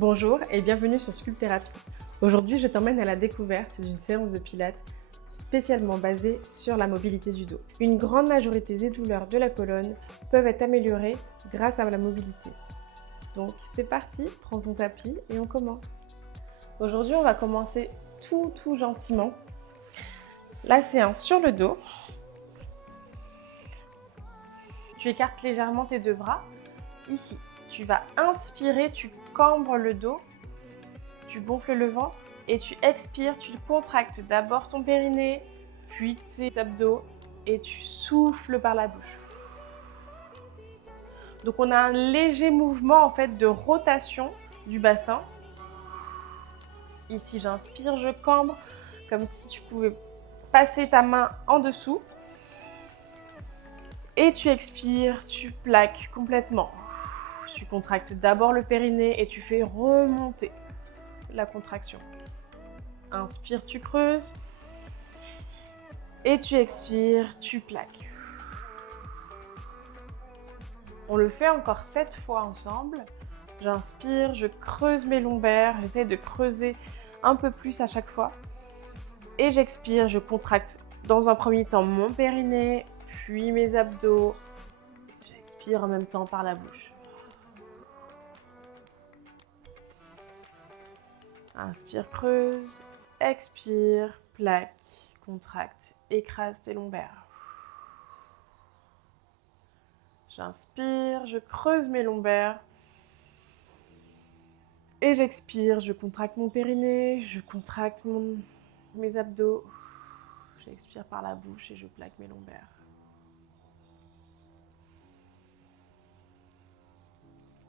Bonjour et bienvenue sur Sculpthérapie. Aujourd'hui, je t'emmène à la découverte d'une séance de pilates spécialement basée sur la mobilité du dos. Une grande majorité des douleurs de la colonne peuvent être améliorées grâce à la mobilité. Donc c'est parti, prends ton tapis et on commence. Aujourd'hui, on va commencer tout gentiment. La séance sur le dos. Tu écartes légèrement tes deux bras. Ici, tu vas inspirer, tu cambres le dos, tu gonfles le ventre et tu expires, tu contractes d'abord ton périnée, puis tes abdos et tu souffles par la bouche. Donc on a un léger mouvement en fait de rotation du bassin. Ici j'inspire, je cambre comme si tu pouvais passer ta main en dessous. Et tu expires, tu plaques complètement. Tu contractes d'abord le périnée et tu fais remonter la contraction. Inspire, tu creuses. Et tu expires, tu plaques. On le fait encore 7 fois ensemble. J'inspire, je creuse mes lombaires, j'essaie de creuser un peu plus à chaque fois. Et j'expire, je contracte dans un premier temps mon périnée, puis mes abdos. J'expire en même temps par la bouche. Inspire, creuse, expire, plaque, contracte, écrase tes lombaires. J'inspire, je creuse mes lombaires. Et j'expire, je contracte mon périnée, je contracte mes abdos. J'expire par la bouche et je plaque mes lombaires.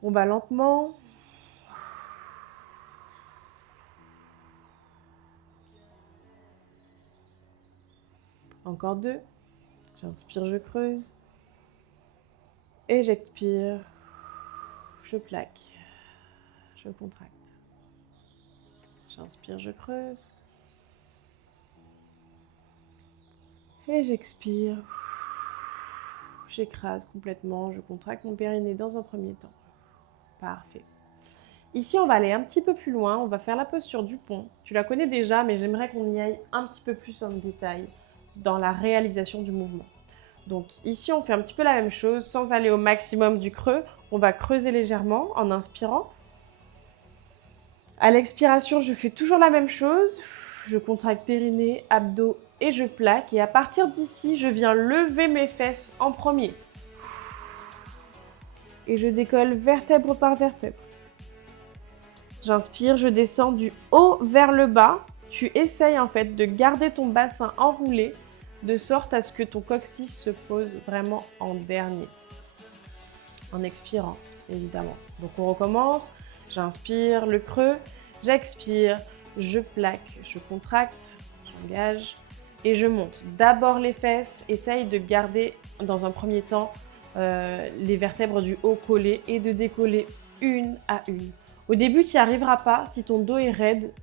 On va lentement. Encore 2. J'inspire, je creuse. Et j'expire, je plaque, je contracte. J'inspire, je creuse. Et j'expire, j'écrase complètement, je contracte mon périnée dans un premier temps. Parfait. Ici, on va aller un petit peu plus loin, on va faire la posture du pont. Tu la connais déjà, mais j'aimerais qu'on y aille un petit peu plus en détail dans la réalisation du mouvement. Donc ici, on fait un petit peu la même chose, sans aller au maximum du creux. On va creuser légèrement en inspirant. À l'expiration, je fais toujours la même chose. Je contracte périnée, abdos et je plaque. Et à partir d'ici, je viens lever mes fesses en premier. Et je décolle vertèbre par vertèbre. J'inspire, je descends du haut vers le bas. Tu essayes en fait de garder ton bassin enroulé de sorte à ce que ton coccyx se pose vraiment en dernier. En expirant, évidemment. Donc on recommence. J'inspire, le creux. J'expire, je plaque, je contracte, j'engage et je monte. D'abord les fesses. Essaye de garder dans un premier temps les vertèbres du haut collées et de décoller une à une. Au début, tu n'y arriveras pas. Si ton dos est raide,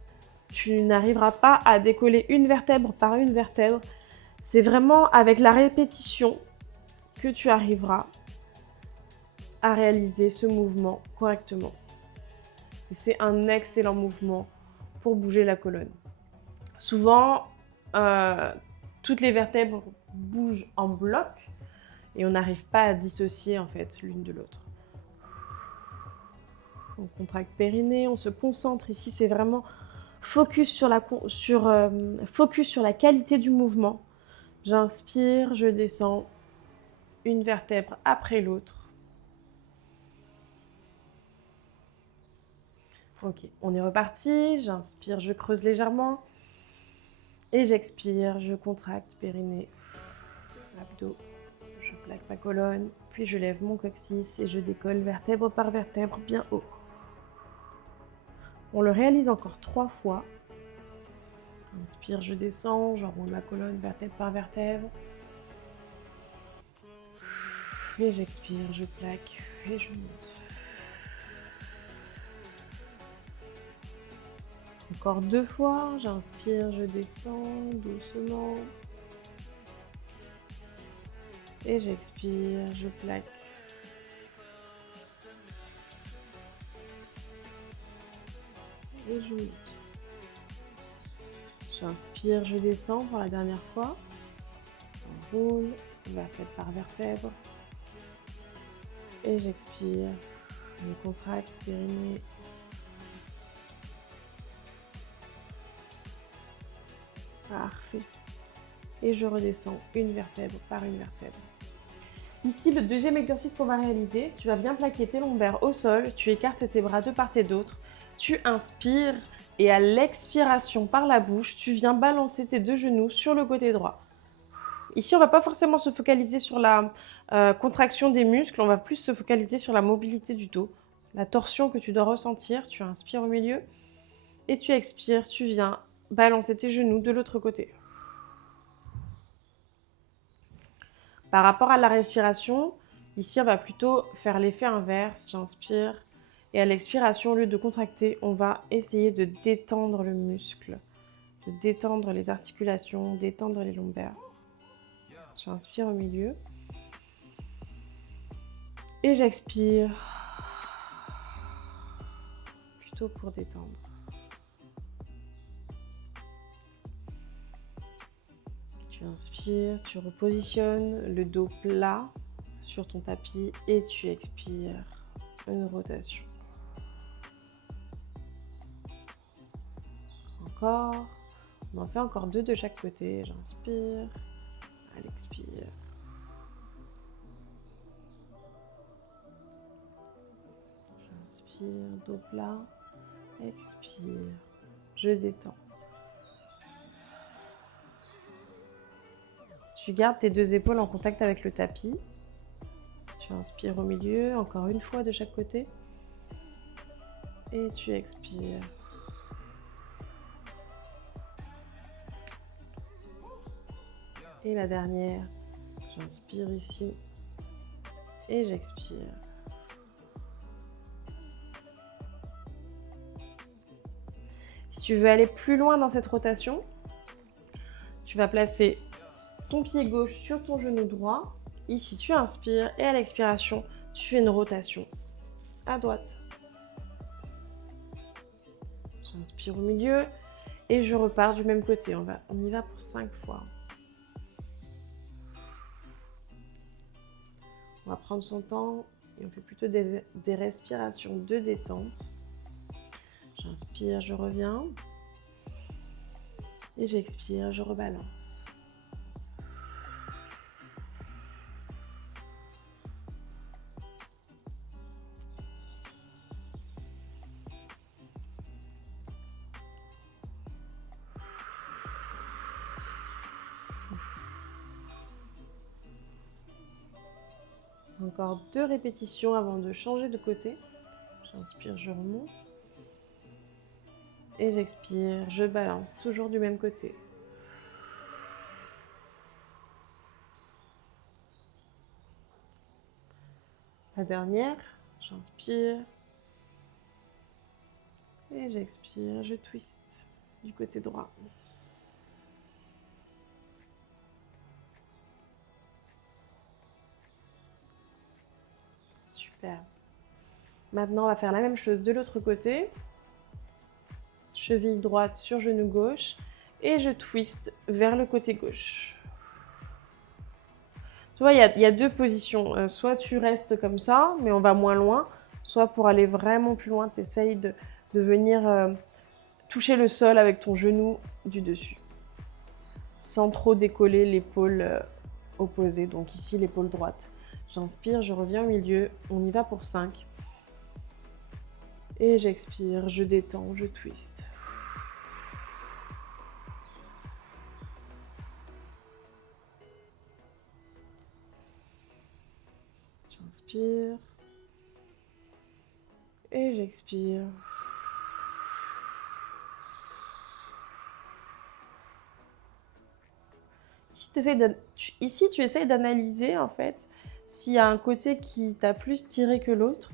tu n'arriveras pas à décoller une vertèbre par une vertèbre. C'est vraiment avec la répétition que tu arriveras à réaliser ce mouvement correctement. Et c'est un excellent mouvement pour bouger la colonne. Souvent, toutes les vertèbres bougent en bloc et on n'arrive pas à dissocier en fait l'une de l'autre. On contracte périnée, on se concentre ici, c'est vraiment focus sur la qualité du mouvement. J'inspire, je descends une vertèbre après l'autre. Ok, on est reparti. J'inspire, je creuse légèrement. Et j'expire, je contracte périnée, abdos. Je plaque ma colonne, puis je lève mon coccyx et je décolle vertèbre par vertèbre bien haut. On le réalise encore 3 fois. Inspire, je descends, j'enroule ma colonne vertèbre par vertèbre. Et j'expire, je plaque et je monte. Encore 2 fois, j'inspire, je descends doucement. Et j'expire, je plaque. et je monte. J'inspire, je descends pour la dernière fois. On roule, vertèbre par vertèbre. Et j'expire. Je contracte, périnée. Parfait. Et je redescends une vertèbre par une vertèbre. Ici, le deuxième exercice qu'on va réaliser, tu vas bien plaquer tes lombaires au sol, tu écartes tes bras de part et d'autre, tu inspires et à l'expiration par la bouche, tu viens balancer tes deux genoux sur le côté droit. Ici, on ne va pas forcément se focaliser sur la contraction des muscles, on va plus se focaliser sur la mobilité du dos, la torsion que tu dois ressentir. Tu inspires au milieu et tu expires, tu viens balancer tes genoux de l'autre côté. Par rapport à la respiration, ici, on va plutôt faire l'effet inverse. J'inspire et à l'expiration, au lieu de contracter, on va essayer de détendre le muscle, de détendre les articulations, détendre les lombaires. J'inspire au milieu et j'expire, plutôt pour détendre. Tu inspires, tu repositionnes le dos plat sur ton tapis et tu expires, une rotation. Encore, on en fait encore deux de chaque côté. J'inspire, à l'expire. J'inspire, dos plat, expire, je détends. Tu gardes tes deux épaules en contact avec le tapis. Tu inspires au milieu, encore une fois de chaque côté. Et tu expires. Et la dernière, j'inspire ici et j'expire. Si tu veux aller plus loin dans cette rotation, tu vas placer ton pied gauche sur ton genou droit. Ici, tu inspires et à l'expiration, tu fais une rotation à droite. J'inspire au milieu et je repars du même côté. On y va pour 5 fois. On va prendre son temps et on fait plutôt des respirations de détente. J'inspire, je reviens. Et j'expire, je rebalance. Encore 2 répétitions avant de changer de côté. J'inspire, je remonte. Et j'expire, je balance, toujours du même côté. La dernière, j'inspire. Et j'expire, je twist du côté droit. Super. Maintenant, on va faire la même chose de l'autre côté. Cheville droite sur genou gauche. Et je twist vers le côté gauche. Tu vois, il y a 2 positions. Soit tu restes comme ça, mais on va moins loin. Soit pour aller vraiment plus loin, tu essayes de venir toucher le sol avec ton genou du dessus. Sans trop décoller l'épaule opposée. Donc ici, l'épaule droite. J'inspire, je reviens au milieu. On y va pour 5. Et j'expire, je détends, je twist. J'inspire. Et j'expire. Ici, tu essayes d'analyser en fait s'il y a un côté qui t'a plus tiré que l'autre.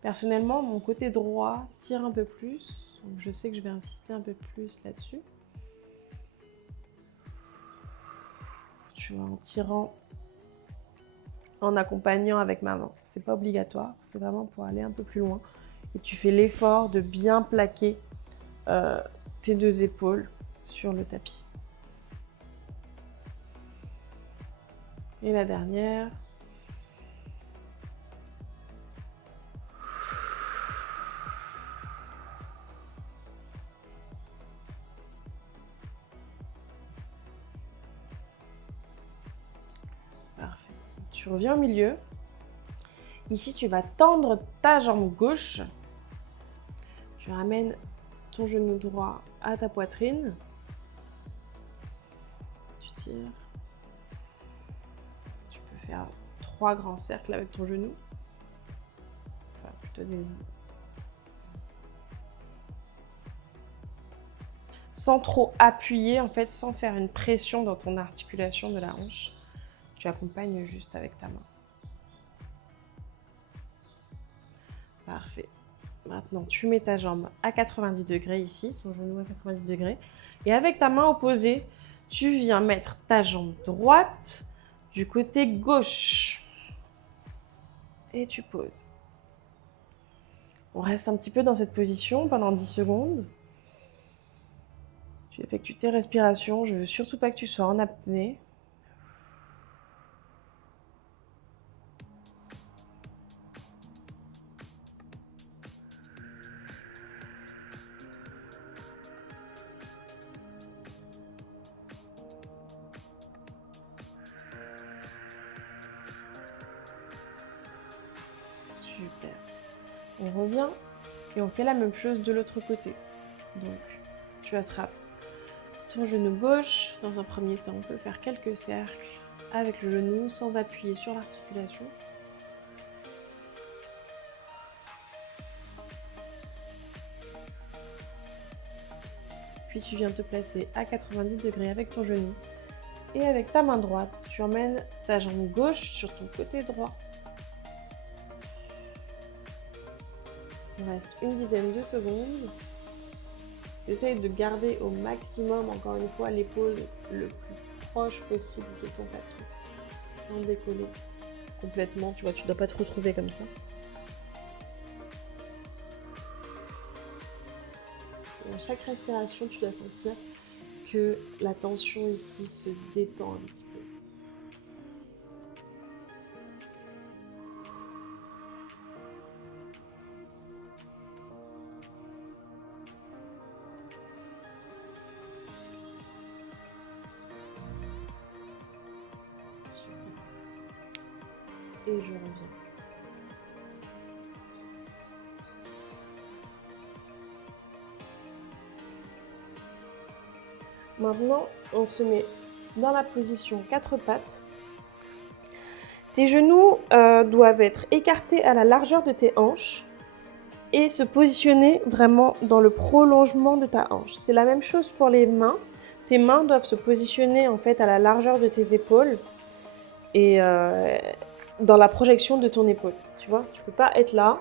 Personnellement, mon côté droit tire un peu plus. Donc je sais que je vais insister un peu plus là-dessus. Tu vois, en tirant, en accompagnant avec ma main. C'est pas obligatoire, c'est vraiment pour aller un peu plus loin. Et tu fais l'effort de bien plaquer tes deux épaules sur le tapis. Et la dernière. Parfait. Tu reviens au milieu. Ici, tu vas tendre ta jambe gauche. Tu ramènes ton genou droit à ta poitrine. Tu tires. Tu peux faire 3 grands cercles avec ton genou. Enfin, plutôt des... Sans trop appuyer, en fait, sans faire une pression dans ton articulation de la hanche. Tu accompagnes juste avec ta main. Parfait. Maintenant, tu mets ta jambe à 90 degrés ici, ton genou à 90 degrés. Et avec ta main opposée, tu viens mettre ta jambe droite du côté gauche. Et tu poses. On reste un petit peu dans cette position pendant 10 secondes. Tu effectues tes respirations. Je ne veux surtout pas que tu sois en apnée. Super. On revient et on fait la même chose de l'autre côté. Donc, tu attrapes ton genou gauche. Dans un premier temps, on peut faire quelques cercles avec le genou sans appuyer sur l'articulation. Puis tu viens te placer à 90 degrés avec ton genou. Et avec ta main droite, tu emmènes ta jambe gauche sur ton côté droit. Il reste une dizaine de secondes. Essaye de garder au maximum, encore une fois, l'épaule le plus proche possible de ton tapis. Sans décoller complètement, tu vois, tu ne dois pas te retrouver comme ça. Et à chaque respiration, tu dois sentir que la tension ici se détend un petit peu. Et je reviens. Maintenant, on se met dans la position 4 pattes. Tes genoux doivent être écartés à la largeur de tes hanches et se positionner vraiment dans le prolongement de ta hanche. C'est la même chose pour les mains. Tes mains doivent se positionner en fait à la largeur de tes épaules et dans la projection de ton épaule. Tu vois, tu peux pas être là.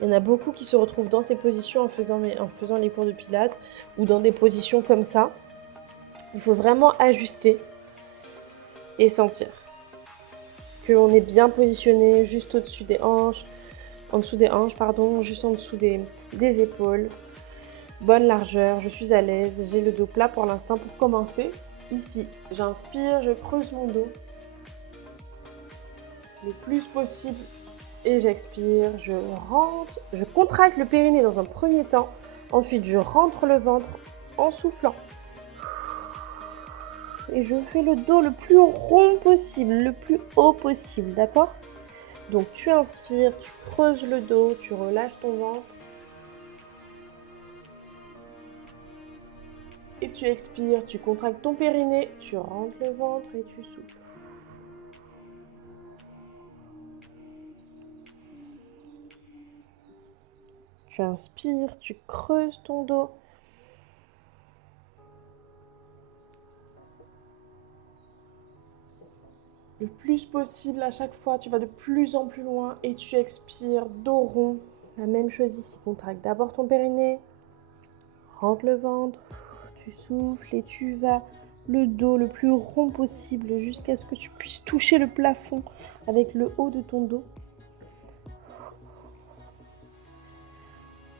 Il y en a beaucoup qui se retrouvent dans ces positions en faisant les cours de pilates ou dans des positions comme ça. Il faut vraiment ajuster et sentir qu'on est bien positionné juste au-dessus des hanches, en dessous des hanches, pardon, juste en dessous des épaules. Bonne largeur, je suis à l'aise, j'ai le dos plat pour l'instant pour commencer. Ici, j'inspire, je creuse mon dos le plus possible et j'expire, je rentre, je contracte le périnée dans un premier temps, ensuite je rentre le ventre en soufflant. Et je fais le dos le plus rond possible, le plus haut possible, d'accord? Donc tu inspires, tu creuses le dos, tu relâches ton ventre. Et tu expires, tu contractes ton périnée, tu rentres le ventre et tu souffles. Tu inspires, tu creuses ton dos. Le plus possible à chaque fois, tu vas de plus en plus loin et tu expires, dos rond. La même chose ici, contracte d'abord ton périnée, rentre le ventre, tu souffles et tu vas le dos le plus rond possible jusqu'à ce que tu puisses toucher le plafond avec le haut de ton dos.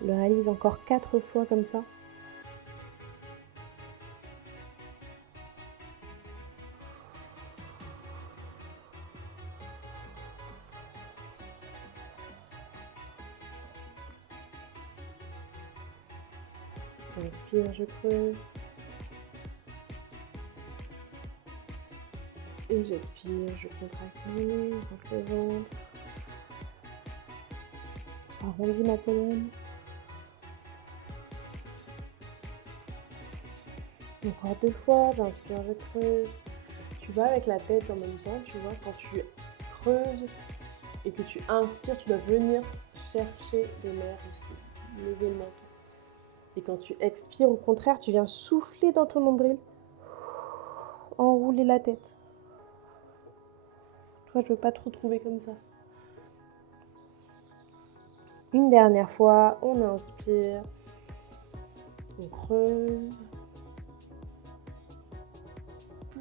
Le réalise encore 4 fois comme ça. Inspire, je creuse. Et j'expire, je contracte le ventre. Arrondis ma colonne. Encore 2 fois, j'inspire, je creuse. Tu vas avec la tête en même temps, tu vois, quand tu creuses et que tu inspires, tu dois venir chercher de l'air ici, lever le menton. Et quand tu expires, au contraire, tu viens souffler dans ton nombril, enrouler la tête. Toi, je veux pas te retrouver comme ça. Une dernière fois, on inspire, on creuse.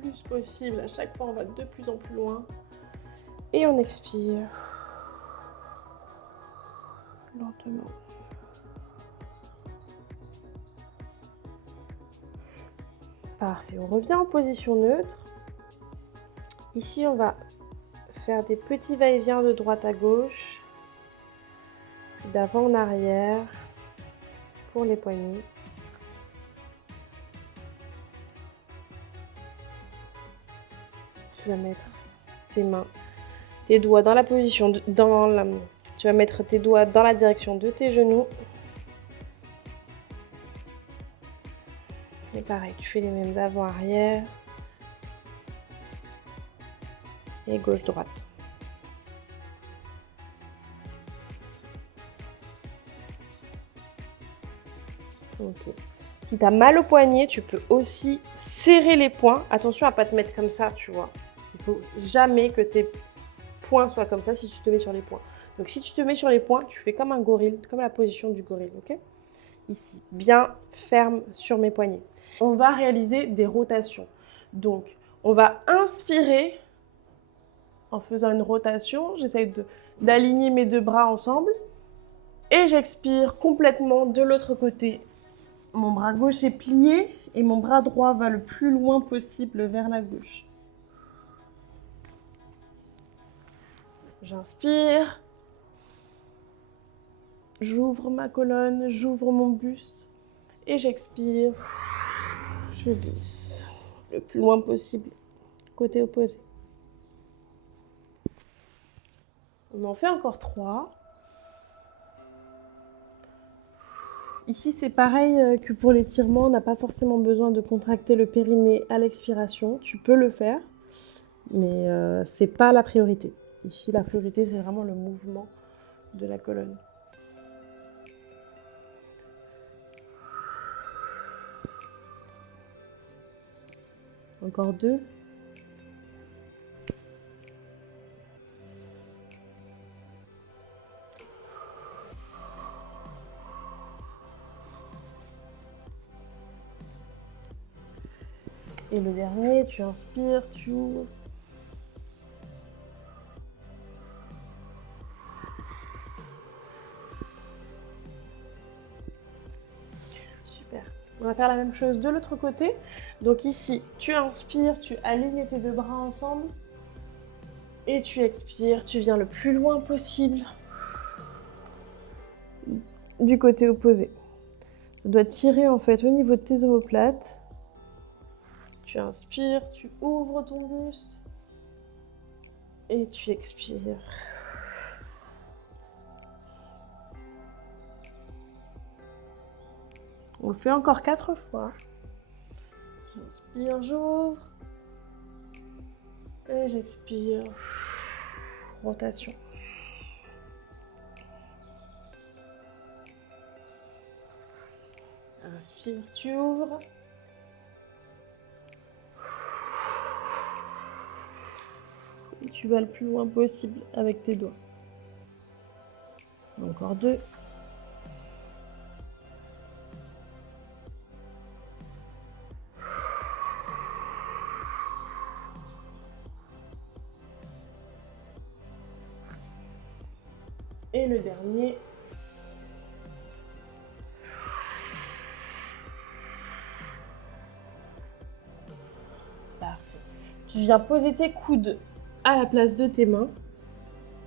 Plus possible, à chaque fois, on va de plus en plus loin. Et on expire. Lentement. Parfait, on revient en position neutre. Ici, on va faire des petits va-et-vient de droite à gauche, d'avant en arrière, pour les poignets. Tu vas mettre tes mains, tes doigts dans la position, tu vas mettre tes doigts dans la direction de tes genoux. Et pareil, tu fais les mêmes avant-arrière et gauche-droite. Ok. Si tu as mal au poignet, tu peux aussi serrer les poings. Attention à ne pas te mettre comme ça, tu vois. Il ne faut jamais que tes poings soient comme ça si tu te mets sur les poings. Donc si tu te mets sur les poings, tu fais comme un gorille, comme la position du gorille, ok? Ici, bien ferme sur mes poignets. On va réaliser des rotations. Donc, on va inspirer en faisant une rotation. J'essaie d'aligner mes 2 bras ensemble. Et j'expire complètement de l'autre côté. Mon bras gauche est plié et mon bras droit va le plus loin possible vers la gauche. J'inspire. J'ouvre ma colonne, j'ouvre mon buste et j'expire. Je glisse le plus loin possible, côté opposé. On en fait encore 3. Ici, c'est pareil que pour l'étirement, on n'a pas forcément besoin de contracter le périnée à l'expiration. Tu peux le faire, mais ce n'est pas la priorité. Ici, la priorité, c'est vraiment le mouvement de la colonne. Encore 2. Et le dernier, tu inspires, tu ouvres. Super. On va faire la même chose de l'autre côté. Donc ici, tu inspires, tu alignes tes 2 bras ensemble. Et tu expires, tu viens le plus loin possible du côté opposé. Ça doit tirer en fait au niveau de tes omoplates. Tu inspires, tu ouvres ton buste. Et tu expires. On le fait encore 4 fois. J'inspire, j'ouvre. Et j'expire. Rotation. Inspire, tu ouvres. Et tu vas le plus loin possible avec tes doigts. Encore 2. Et le dernier. Parfait. Tu viens poser tes coudes à la place de tes mains.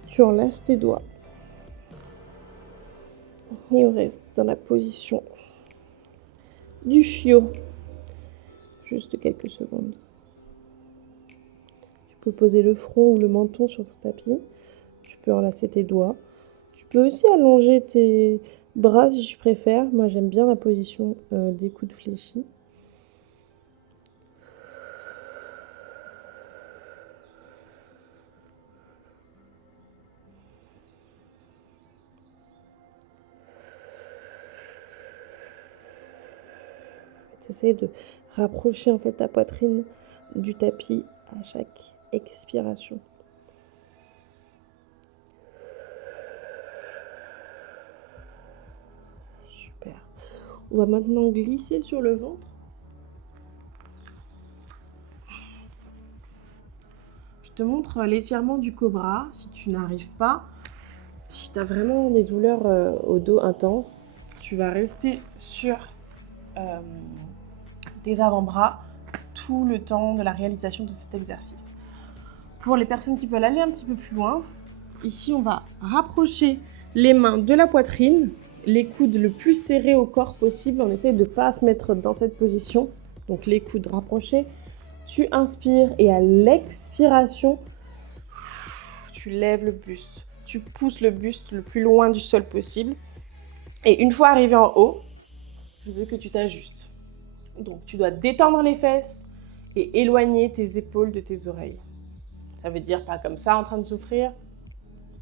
Tu enlaces tes doigts. Et on reste dans la position du chiot. Juste quelques secondes. Tu peux poser le front ou le menton sur ton tapis. Tu peux enlacer tes doigts. Tu peux aussi allonger tes bras si tu préfères. Moi, j'aime bien la position des coudes fléchis. Essaye de rapprocher en fait ta poitrine du tapis à chaque expiration. Super. On va maintenant glisser sur le ventre. Je te montre l'étirement du cobra. Si tu n'arrives pas, si tu as vraiment des douleurs au dos intenses, tu vas rester sur tes avant-bras tout le temps de la réalisation de cet exercice. Pour les personnes qui veulent aller un petit peu plus loin, ici on va rapprocher les mains de la poitrine, les coudes le plus serrés au corps possible. On essaye de ne pas se mettre dans cette position, donc les coudes rapprochés. Tu inspires et à l'expiration, tu lèves le buste. Tu pousses le buste le plus loin du sol possible. Et une fois arrivé en haut, je veux que tu t'ajustes. Donc, tu dois détendre les fesses et éloigner tes épaules de tes oreilles. Ça veut dire pas comme ça en train de souffrir.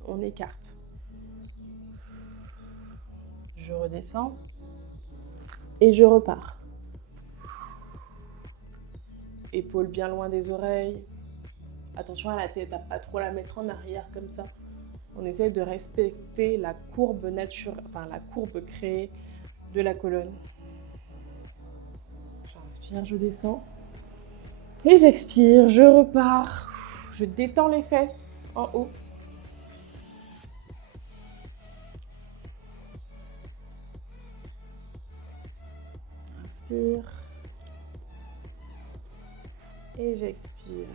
On écarte. Je redescends et je repars. Épaules bien loin des oreilles. Attention à la tête, à pas trop la mettre en arrière comme ça. On essaie de respecter la courbe naturelle, enfin la courbe créée de la colonne. J'inspire, je descends. Et j'expire, je repars. Je détends les fesses en haut. Inspire. Et j'expire.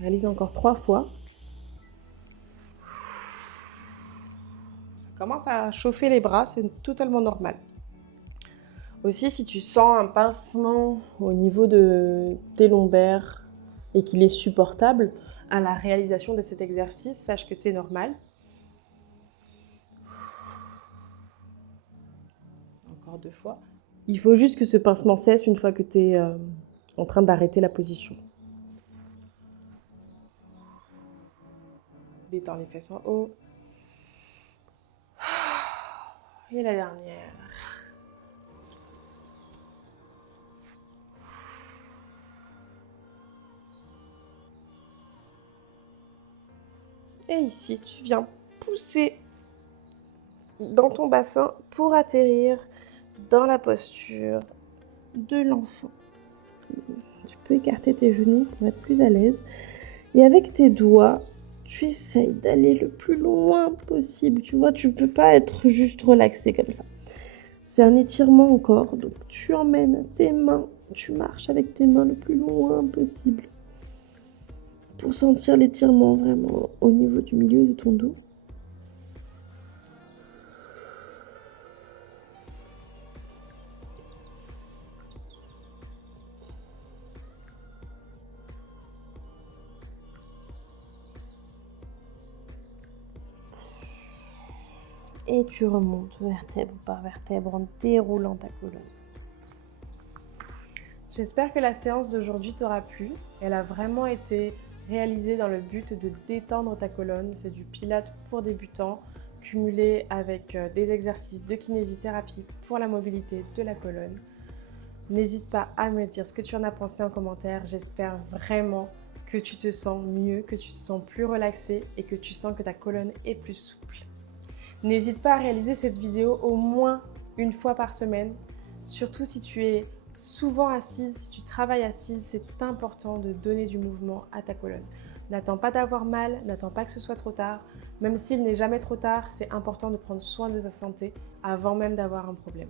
Réalise encore 3 fois. Ça commence à chauffer les bras, c'est totalement normal. Aussi, si tu sens un pincement au niveau de tes lombaires et qu'il est supportable à la réalisation de cet exercice, sache que c'est normal. Encore 2 fois. Il faut juste que ce pincement cesse une fois que tu es en train d'arrêter la position. Détends les fesses en haut. Et la dernière. Et ici, tu viens pousser dans ton bassin pour atterrir dans la posture de l'enfant. Tu peux écarter tes genoux pour être plus à l'aise. Et avec tes doigts, tu essayes d'aller le plus loin possible. Tu vois, tu ne peux pas être juste relaxé comme ça. C'est un étirement encore. Donc, tu emmènes tes mains, tu marches avec tes mains le plus loin possible pour sentir l'étirement vraiment au niveau du milieu de ton dos. Et tu remontes vertèbre par vertèbre en déroulant ta colonne. J'espère que la séance d'aujourd'hui t'aura plu. Elle a vraiment été réalisée dans le but de détendre ta colonne. C'est du pilates pour débutants, cumulé avec des exercices de kinésithérapie pour la mobilité de la colonne. N'hésite pas à me dire ce que tu en as pensé en commentaire. J'espère vraiment que tu te sens mieux, que tu te sens plus relaxé et que tu sens que ta colonne est plus souple. N'hésite pas à réaliser cette vidéo au moins une fois par semaine, surtout si tu es souvent assise, si tu travailles assise, c'est important de donner du mouvement à ta colonne. N'attends pas d'avoir mal, n'attends pas que ce soit trop tard, Même s'il n'est jamais trop tard, c'est important de prendre soin de sa santé avant même d'avoir un problème.